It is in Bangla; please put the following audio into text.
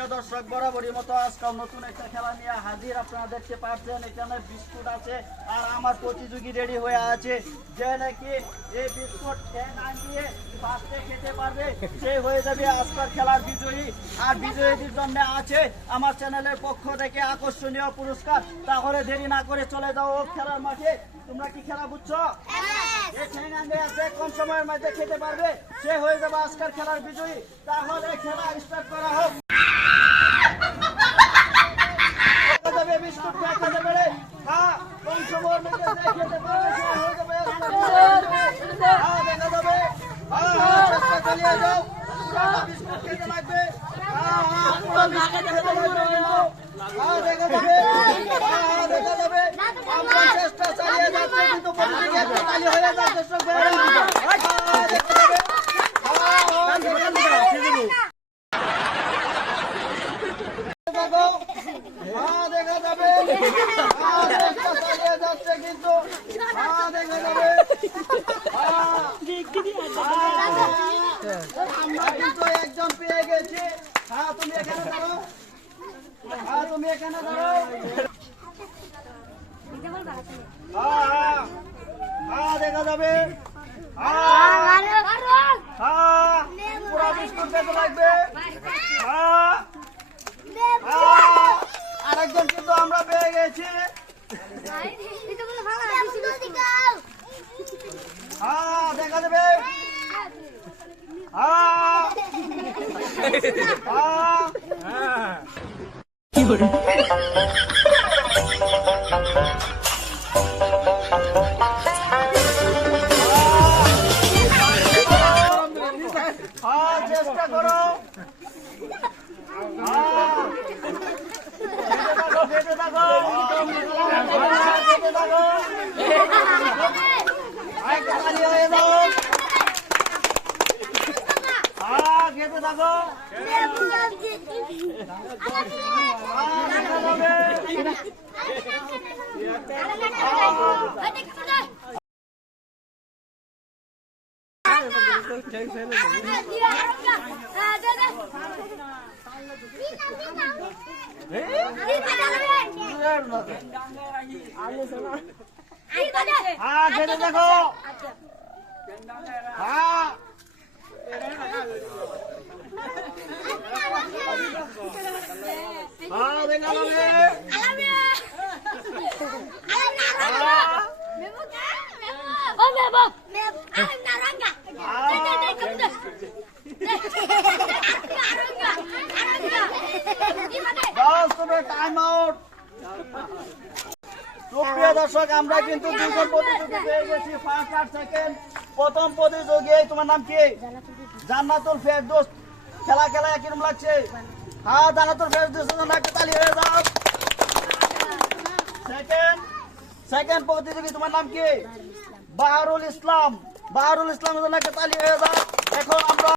সুপ্রিয় দর্শক, বরাবরই মতো আজকাল নতুন একটা খেলা নিয়ে হাজির আপনারা দেখতে পাচ্ছেন। এখানে বিস্কুট আছে আর আমার প্রতিযোগী রেডি হয়ে আছে। যে নাকি এই বিস্কুট খেয়ে না নিয়ে ফার্স্টে খেতে পারবে সে হয়ে যাবে আজকাল খেলার বিজয়ী। আর বিজয়ীদের জন্য আছে আমার চ্যানেলের পক্ষ থেকে আকর্ষণীয় পুরস্কার। তাহলে দেরি না করে চলে যাও খেলার মাঠে। তোমরা কি খেলা বুঝছ? যে কম সময়ের মধ্যে খেতে পারবে সে হয়ে যাবে আজকের খেলার বিজয়ী তাহলে খেলা স্টার্ট করা হোক বিস্কুট দেখা যাবে রে হ্যাঁ কম সময়ের মধ্যে খেতে পারবে যাবে হ্যাঁ দেখা যাবে হ্যাঁ হ্যাঁ যাও বিস্কুট খেতে লাগবে হ্যাঁ হ্যাঁ পুরো বিস্কুট খেতে লাগবে কিন্তু হ্যাঁ দেখা যাবে হ্যাঁ হ্যাঁ দেখা যাবে আমরা চেষ্টা চালিয়ে যাচ্ছে কিন্তু প্রতিদিকে একটা তালি হয়ে যাচ্ছে দর্শক ভাইরা। হ্যাঁ, দেখা যাবে। হ্যাঁ, হ্যাঁ, দেখা যাবে। দেখো, হ্যাঁ, দেখা যাবে। হ্যাঁ, চেষ্টা চালিয়ে যাচ্ছে কিন্তু হ্যাঁ, দেখা যাবে। হ্যাঁ, হ্যাঁ, আমরা কিন্তু একজন পেয়ে গেছি হ্যাঁ তুমি এখানে দাঁড়াও হ্যাঁ তুমি এখানে দাঁড়াও হ্যাঁ হ্যাঁ। হ্যাঁ দেখা যাবে হ্যাঁ হ্যাঁ পুরা বিস্কুট খেতে লাগবে হ্যাঁ হ্যাঁ আরেকজন কিন্তু আমরা পেয়ে গেছি হ্যাঁ দেখা যাবে হ্যাঁ হ্যাঁ হ্যাঁ চেষ্টা করো হ্যাঁ থাকো দেখা হ্যাঁ হ্যাঁ হ্যাঁ দেখা যাবে দশ তুমি টাইম আউট সুপ্রিয় দর্শক, আমরা কিন্তু দুজন প্রতিযোগী পেয়ে গেছি। ফার্স্ট আর সেকেন্ড প্রথম প্রতিযোগী, তোমার নাম কি? জান্নাতুল ফেরদৌস। খেলা খেলা লাগছে? হ্যাঁ জান্নাতুল ফেরদৌস তালি হয়ে যাও সেকেন্ড সেকেন্ড প্রতিযোগী, তোমার নাম কি? বাহারুল ইসলাম। বাহারুল ইসলাম একটা তালি হয়ে যাও এখন আমরা